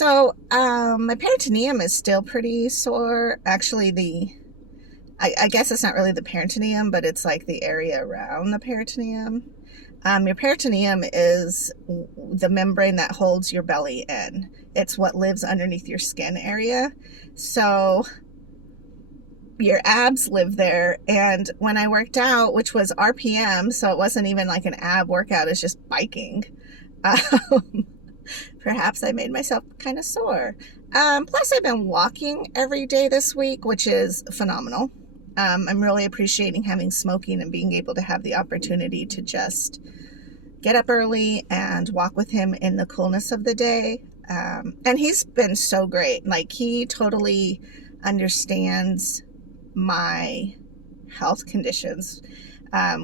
My peritoneum is still pretty sore. Actually, I guess it's not really the peritoneum, but it's like the area around the peritoneum. Your peritoneum is the membrane that holds your belly in. It's what lives underneath your skin area. So your abs live there. And when I worked out, which was RPM, so it wasn't even like an ab workout, it's just biking. Perhaps I made myself kind of sore. Plus, I've been walking every day this week, which is phenomenal. I'm really appreciating having smoking and being able to have the opportunity to just get up early and walk with him in the coolness of the day. And he's been so great. Like, he totally understands my health conditions,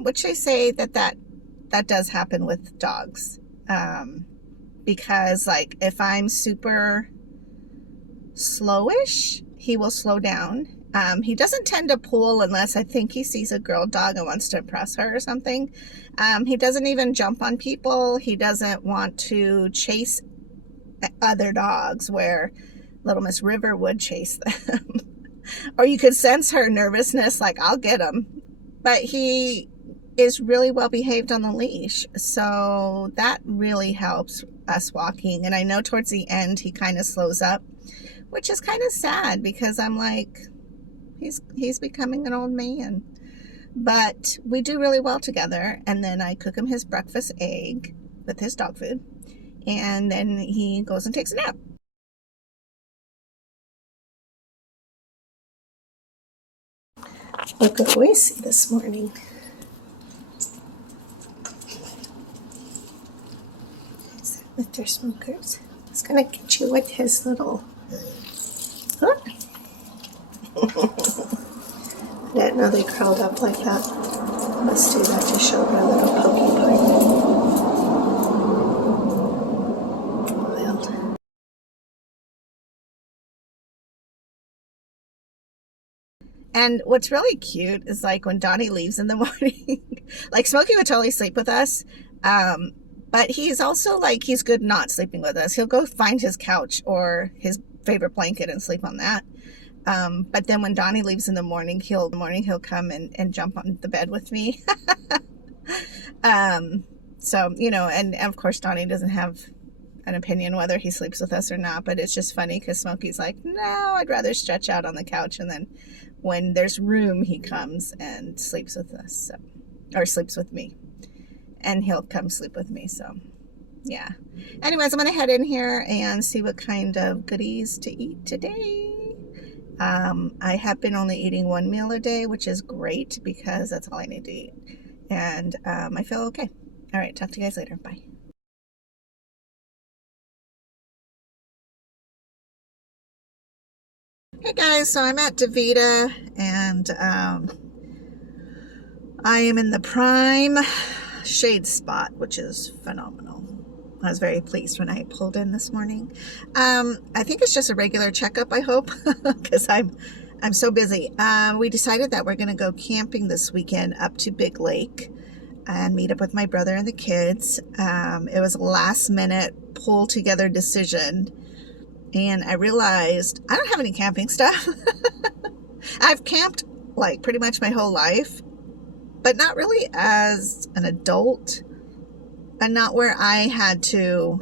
which they say that does happen with dogs. Because like if I'm super slowish, he will slow down. He doesn't tend to pull unless I think he sees a girl dog and wants to impress her or something. He doesn't even jump on people. He doesn't want to chase other dogs where little Miss River would chase them. Or you could sense her nervousness, like, I'll get him. But he is really well behaved on the leash, so that really helps us walking. And I know towards the end he kind of slows up, which is kind of sad because I'm like, he's becoming an old man. But we do really well together. And then I cook him his breakfast egg with his dog food, and then he goes and takes a nap. Look at Boise this morning. With their smokers. He's gonna get you with his little. Huh? I didn't know they curled up like that. Must do that to show their little pokey part. Wild. And what's really cute is like when Donnie leaves in the morning, like Smokey would totally sleep with us. But he's also like, he's good not sleeping with us. He'll go find his couch or his favorite blanket and sleep on that. But then when Donnie leaves in the morning, he'll come and jump on the bed with me. So, you know, and of course Donnie doesn't have an opinion whether he sleeps with us or not, but it's just funny because Smokey's like, no, I'd rather stretch out on the couch. And then when there's room, he comes and sleeps with us, so, or sleeps with me. And he'll come sleep with me, so yeah. Anyways, I'm gonna head in here and see what kind of goodies to eat today. I have been only eating one meal a day, which is great because that's all I need to eat. And I feel okay. All right, talk to you guys later. Bye. Hey guys, so I'm at Devita, and I am in the prime shade spot, which is phenomenal. I was very pleased when I pulled in this morning. I think it's just a regular checkup, I hope, because I'm so busy. We decided that we're going to go camping this weekend up to Big Lake and meet up with my brother and the kids. It was a last minute pull together decision, and I realized I don't have any camping stuff. I've camped like pretty much my whole life, but not really as an adult, and not where I had to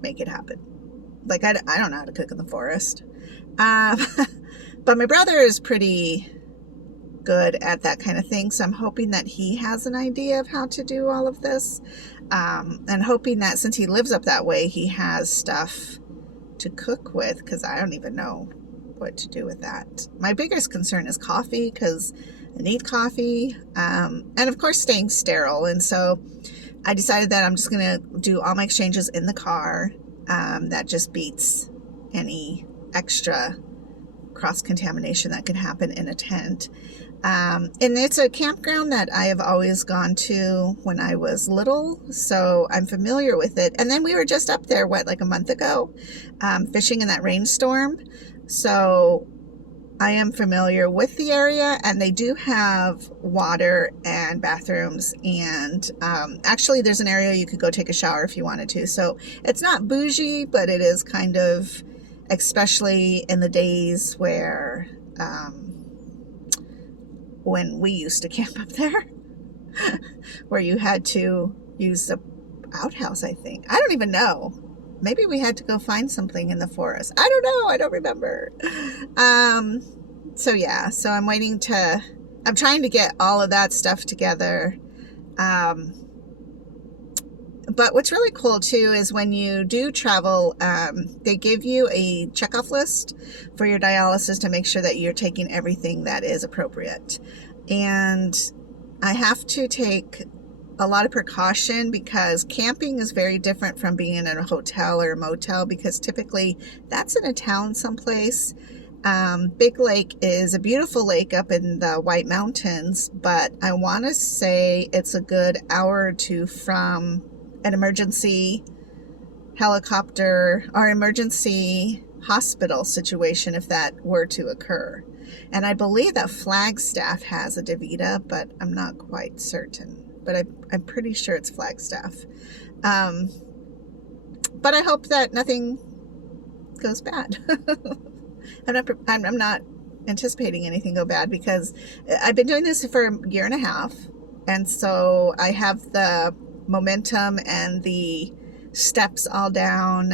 make it happen. Like, I don't know how to cook in the forest. But my brother is pretty good at that kind of thing, so I'm hoping that he has an idea of how to do all of this. And hoping that since he lives up that way, he has stuff to cook with, because I don't even know what to do with that. My biggest concern is coffee, because I need coffee, and of course staying sterile. And so I decided that I'm just going to do all my exchanges in the car. That just beats any extra cross-contamination that could happen in a tent. And it's a campground that I have always gone to when I was little, so I'm familiar with it. And then we were just up there, like a month ago, fishing in that rainstorm. So I am familiar with the area, and they do have water and bathrooms, and actually there's an area you could go take a shower if you wanted to. So it's not bougie, but it is kind of, especially in the days where when we used to camp up there, where you had to use the outhouse, I think. I don't even know. Maybe we had to go find something in the forest. I don't know. I don't remember. So yeah, so I'm trying to get all of that stuff together. But what's really cool too is when you do travel, they give you a checkoff list for your dialysis to make sure that you're taking everything that is appropriate. And I have to take a lot of precaution because camping is very different from being in a hotel or a motel, because typically that's in a town someplace. Big Lake is a beautiful lake up in the White Mountains, but I want to say it's a good hour or two from an emergency helicopter or emergency hospital situation if that were to occur. And I believe that Flagstaff has a Devita, but I'm not quite certain. But I'm pretty sure it's Flagstaff. But I hope that nothing goes bad. I'm not anticipating anything go bad because I've been doing this for a year and a half. And so I have the momentum and the steps all down.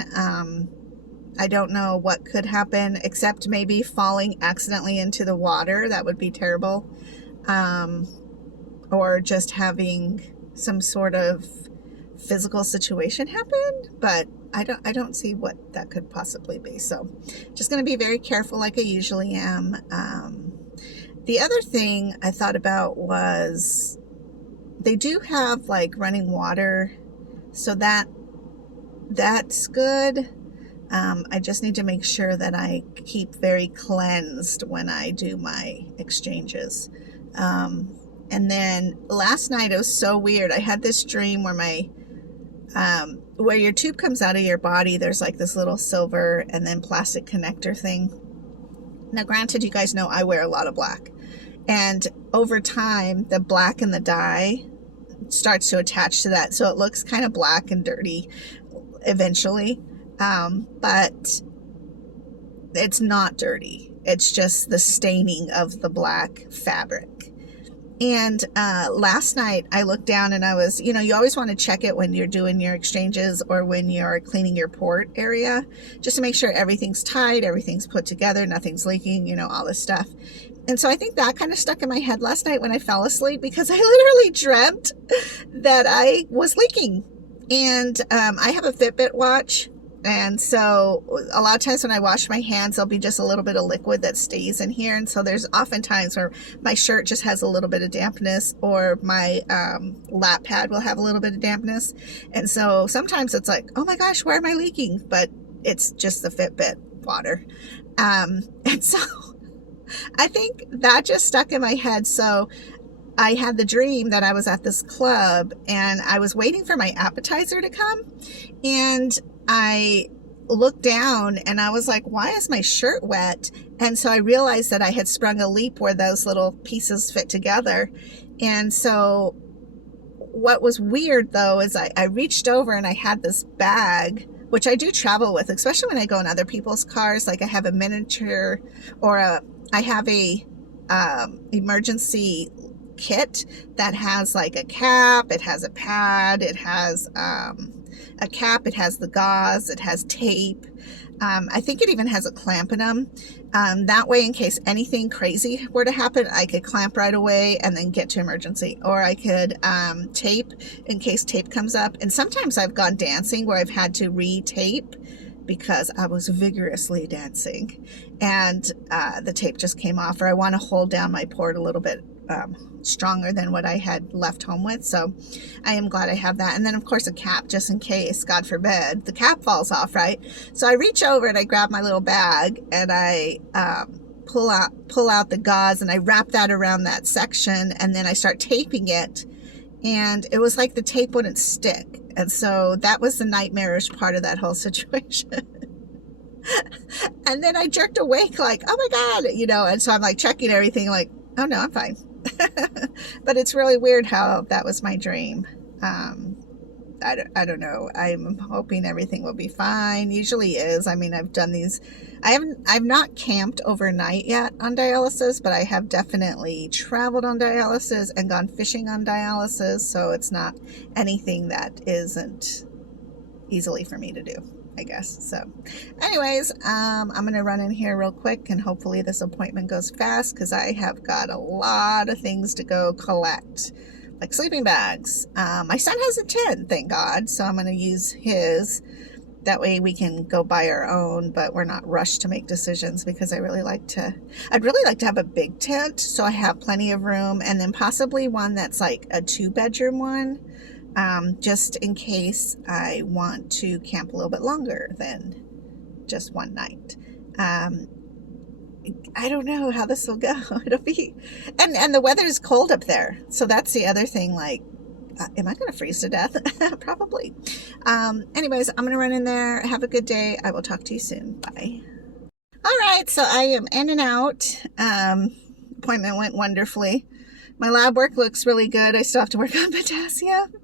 I don't know what could happen except maybe falling accidentally into the water. That would be terrible. Or just having some sort of physical situation happen, but I don't see what that could possibly be. So just going to be very careful like I usually am. The other thing I thought about was they do have like running water, so that's good. I just need to make sure that I keep very cleansed when I do my exchanges. And then last night it was so weird. I had this dream where where your tube comes out of your body, there's like this little silver and then plastic connector thing. Now, granted, you guys know I wear a lot of black. And over time, the black in the dye starts to attach to that. So it looks kind of black and dirty eventually. But it's not dirty. It's just the staining of the black fabric. And last night I looked down and I was, you always want to check it when you're doing your exchanges or when you're cleaning your port area, just to make sure everything's tight, everything's put together, nothing's leaking, all this stuff. And so I think that kind of stuck in my head last night when I fell asleep, because I literally dreamt that I was leaking. And I have a Fitbit watch. And so a lot of times when I wash my hands, there'll be just a little bit of liquid that stays in here. And so there's often times where my shirt just has a little bit of dampness, or my lap pad will have a little bit of dampness. And so sometimes it's like, oh my gosh, why am I leaking? But it's just the Fitbit water. And so I think that just stuck in my head. So I had the dream that I was at this club and I was waiting for my appetizer to come. And I looked down and I was like, why is my shirt wet? And so I realized that I had sprung a leak where those little pieces fit together. And so what was weird though is I reached over and I had this bag, which I do travel with, especially when I go in other people's cars. Like I have a miniature I have a emergency kit that has like a cap, it has a pad, it has a cap, it has the gauze, it has tape. I think it even has a clamp in them. That way, in case anything crazy were to happen, I could clamp right away and then get to emergency. Or I could tape in case tape comes up. And sometimes I've gone dancing where I've had to re-tape because I was vigorously dancing and the tape just came off. Or I want to hold down my port a little bit stronger than what I had left home with. So I am glad I have that. And then of course a cap, just in case, God forbid, the cap falls off, right? So I reach over and I grab my little bag and I pull out the gauze and I wrap that around that section, and then I start taping it, and it was like the tape wouldn't stick. And so that was the nightmarish part of that whole situation. And then I jerked awake like, oh my God, you know, and so I'm like checking everything like, oh no, I'm fine. But it's really weird how that was my dream. I don't know. I'm hoping everything will be fine. Usually is. I mean, I've done these. I've not camped overnight yet on dialysis, but I have definitely traveled on dialysis and gone fishing on dialysis. So it's not anything that isn't easily for me to do, I guess. So anyways, I'm going to run in here real quick and hopefully this appointment goes fast because I have got a lot of things to go collect. Like sleeping bags. My son has a tent, thank God, so I'm going to use his. That way we can go buy our own, but we're not rushed to make decisions because I'd really like to have a big tent so I have plenty of room, and then possibly one that's like a 2-bedroom one, just in case I want to camp a little bit longer than just one night. I don't know how this will go. It'll be, and the weather is cold up there. So that's the other thing. Like, am I going to freeze to death? Probably. Anyways, I'm going to run in there. Have a good day. I will talk to you soon. Bye. All right. So I am in and out. Appointment went wonderfully. My lab work looks really good. I still have to work on potassium,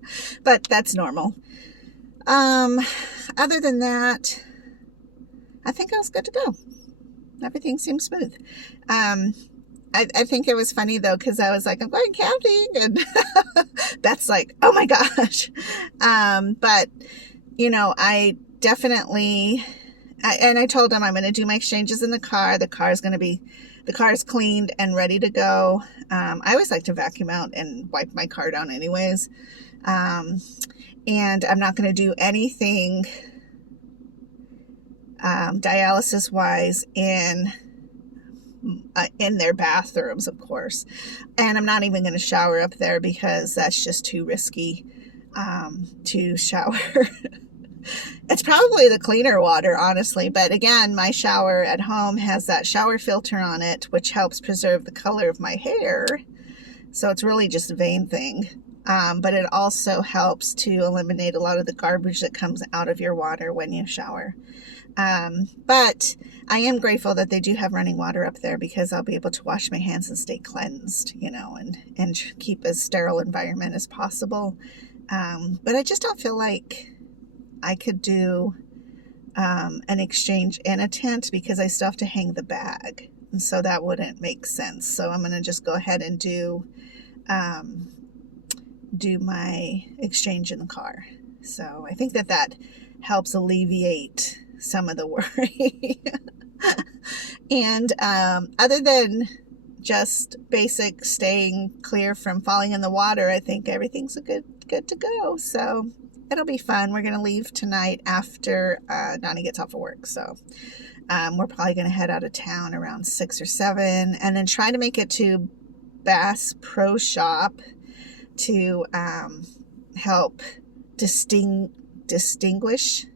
but that's normal. Other than that, I think I was good to go. Everything seems smooth. I think it was funny though, because I was like, I'm going camping, and that's like, oh my gosh. But you know, I definitely, and I told him I'm going to do my exchanges in the car. The car is cleaned and ready to go. I always like to vacuum out and wipe my car down anyways. And I'm not going to do anything dialysis wise in their bathrooms, of course, and I'm not even going to shower up there because that's just too risky to shower. It's probably the cleaner water, honestly, but again, my shower at home has that shower filter on it, which helps preserve the color of my hair, so it's really just a vain thing. But it also helps to eliminate a lot of the garbage that comes out of your water when you shower. But I am grateful that they do have running water up there because I'll be able to wash my hands and stay cleansed, you know, and keep as sterile environment as possible. But I just don't feel like I could do an exchange in a tent because I still have to hang the bag. And so that wouldn't make sense. So I'm going to just go ahead and do my exchange in the car. So I think that helps alleviate some of the worry. And other than just basic staying clear from falling in the water, I think everything's good to go. So it'll be fun. We're going to leave tonight after Donnie gets off of work. So we're probably going to head out of town around 6 or 7 and then try to make it to Bass Pro Shop to help extinguish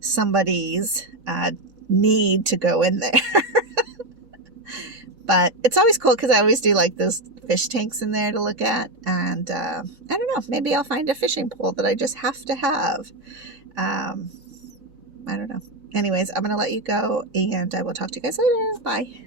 somebody's need to go in there. But it's always cool because I always do like those fish tanks in there to look at, and I don't know, maybe I'll find a fishing pool that I just have to have. I don't know. Anyways, I'm gonna let you go and I will talk to you guys later. Bye.